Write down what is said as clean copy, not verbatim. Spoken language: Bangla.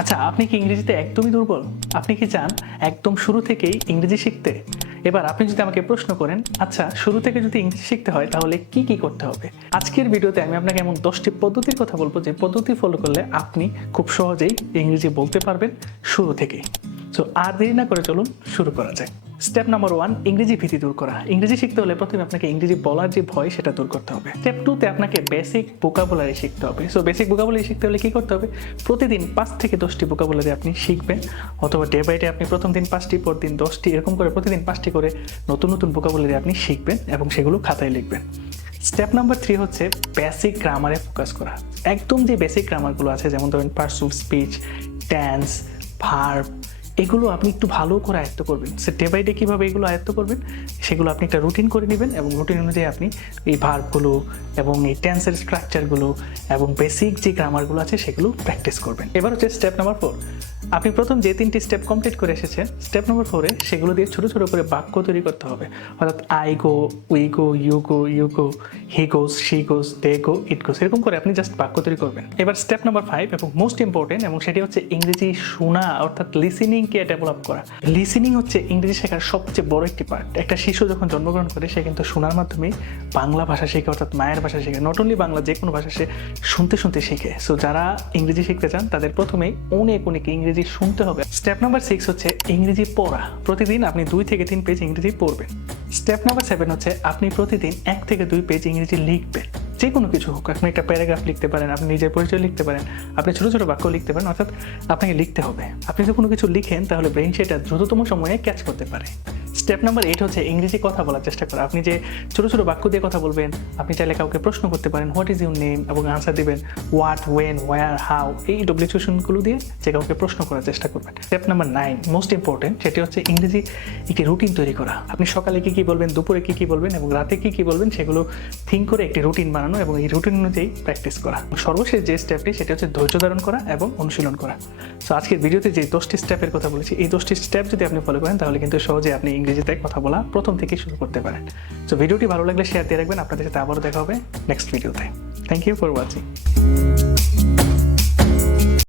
আচ্ছা, আপনি কি ইংরেজিতে একদমই দুর্বল? আপনি কি চান একদম শুরু থেকেই ইংরেজি শিখতে? এবার আপনি যদি আমাকে প্রশ্ন করেন, আচ্ছা শুরু থেকে যদি ইংরেজি শিখতে হয় তাহলে কি করতে হবে? আজকের ভিডিওতে আমি আপনাকে এমন 10টি পদ্ধতির কথা বলবো যে পদ্ধতি ফলো করলে আপনি খুব সহজেই ইংরেজি বলতে পারবেন শুরু থেকেই। সো আর দেরি না করে চলুন শুরু করা যাক। স্টেপ নাম্বার 1, ইংরেজি ভীতি দূর করা। ইংরেজি শিখতে হলে প্রথমে আপনাকে ইংরেজি বলার যে ভয় সেটা দূর করতে হবে। স্টেপ 2 তে আপনাকে বেসিক ভোকাবুলারি শিখতে হবে। সো বেসিক ভোকাবুলারি শিখতে হলে কি করতে হবে? প্রতিদিন 5 থেকে 10টি ভোকাবুলারি আপনি শিখবেন, অথবা ডে বাই ডে আপনি প্রথম দিন 5টি, পর দিন 10টি, এরকম করে প্রতিদিন 5টি করে নতুন নতুন ভোকাবুলারি আপনি শিখবেন এবং সেগুলো খাতায় লিখবেন। স্টেপ নাম্বার 3 হচ্ছে বেসিক গ্রামারে ফোকাস করা। একদম যে বেসিক গ্রামারগুলো আছে, যেমন ধরেন parts of speech, tense, verb, এগুলো আপনি একটু ভালো করে আয়ত্ত করবেন। সে ডে বাই ডে কীভাবে এগুলো আয়ত্ত করবেন সেগুলো আপনি একটা রুটিন করে নেবেন এবং রুটিন অনুযায়ী আপনি এই ভার্বগুলো এবং এই টেন্সের স্ট্রাকচারগুলো এবং বেসিক যে গ্রামারগুলো আছে সেগুলো প্র্যাকটিস করবেন। এবার হচ্ছে স্টেপ নাম্বার 4। আপনি প্রথম যে 3টি স্টেপ কমপ্লিট করে এসেছেন, স্টেপ নাম্বার 4-এ সেগুলো দিয়ে ছোটো ছোটো করে বাক্য তৈরি করতে হবে। অর্থাৎ I go, we go, you go, he goes, she goes, they go, it goes, এরকম করে আপনি জাস্ট বাক্য তৈরি করবেন। এবার স্টেপ নাম্বার 5 এবং মোস্ট ইম্পর্টেন্ট, এবং সেটি হচ্ছে ইংরেজি শোনা অর্থাৎ লিসেনিংকে ডেভেলপ করা। লিসেনিং হচ্ছে ইংরেজি শেখার সবচেয়ে বড় একটি পার্ট। একটা শিশু যখন জন্মগ্রহণ করে সে কিন্তু শোনার মাধ্যমেই বাংলা ভাষা শেখে, অর্থাৎ মায়ের ভাষা শেখে। নট অনলি বাংলা, যে কোনো ভাষা সে শুনতে শুনতে শেখে। সো যারা ইংরেজি শিখতে চান তাদের প্রথমেই অনেক ইংরেজি শুনতে হবে। স্টেপ নাম্বার 6 হচ্ছে ইংরেজি পড়া। প্রতিদিন আপনি 2 থেকে 3 পেজ ইংরেজি পড়বেন। স্টেপ নাম্বার 7 হচ্ছে আপনি প্রতিদিন 1 থেকে 2 পেজ ইংরেজি লিখবেন। যে কোনো কিছু হোক, আপনি একটা প্যারাগ্রাফ লিখতে পারেন, আপনি নিজের পরিচয় লিখতে পারেন, আপনি ছোটো ছোটো বাক্য লিখতে পারেন, অর্থাৎ আপনাকে লিখতে হবে। আপনি যদি কোনো কিছু লিখেন তাহলে ব্রেইন সেটা দ্রুততম সময়ে ক্যাচ করতে পারে। স্টেপ নাম্বার 8 হচ্ছে ইংরেজি কথা বলার চেষ্টা করা। আপনি যে ছোটো ছোটো বাক্য দিয়ে কথা বলবেন, আপনি চাইলে কাউকে প্রশ্ন করতে পারেন, হোয়াট ইজ ইউর নেম, এবং আনসার দিবেন হোয়াট, ওয়েন, হোয়ার, হাউ, এই ডব্লিউশনগুলো দিয়ে যে কাউকে প্রশ্ন করার চেষ্টা করবেন। স্টেপ নাম্বার 9, মোস্ট ইম্পর্টেন্ট, সেটি হচ্ছে ইংরেজি একটি রুটিন তৈরি করা। আপনি সকালে কী বলবেন, দুপুরে কী বলবেন এবং রাতে কী বলবেন সেগুলো থিঙ্ক করে একটি রুটিন বানানো এবং এই রুটিন অনুযায়ী প্র্যাকটিস করা। সর্বশেষ যে স্টেপটি সেটি হচ্ছে ধৈর্য ধারণ করা এবং অনুশীলন করা। সো আজকের ভিডিওতে যে 10টি স্টেপের কথা বলেছি, এই 10টি স্টেপ যদি আপনি ফলো করেন তাহলে কিন্তু সহজে আপনি ইংরেজিতে কথা বলা প্রথম থেকেই শুরু করতে পারেন। সো ভিডিওটি ভালো লাগলে শেয়ার দিয়ে রাখবেন। আপনাদের সাথে আবারও দেখা হবে নেক্সট ভিডিওতে। Thank you for watching.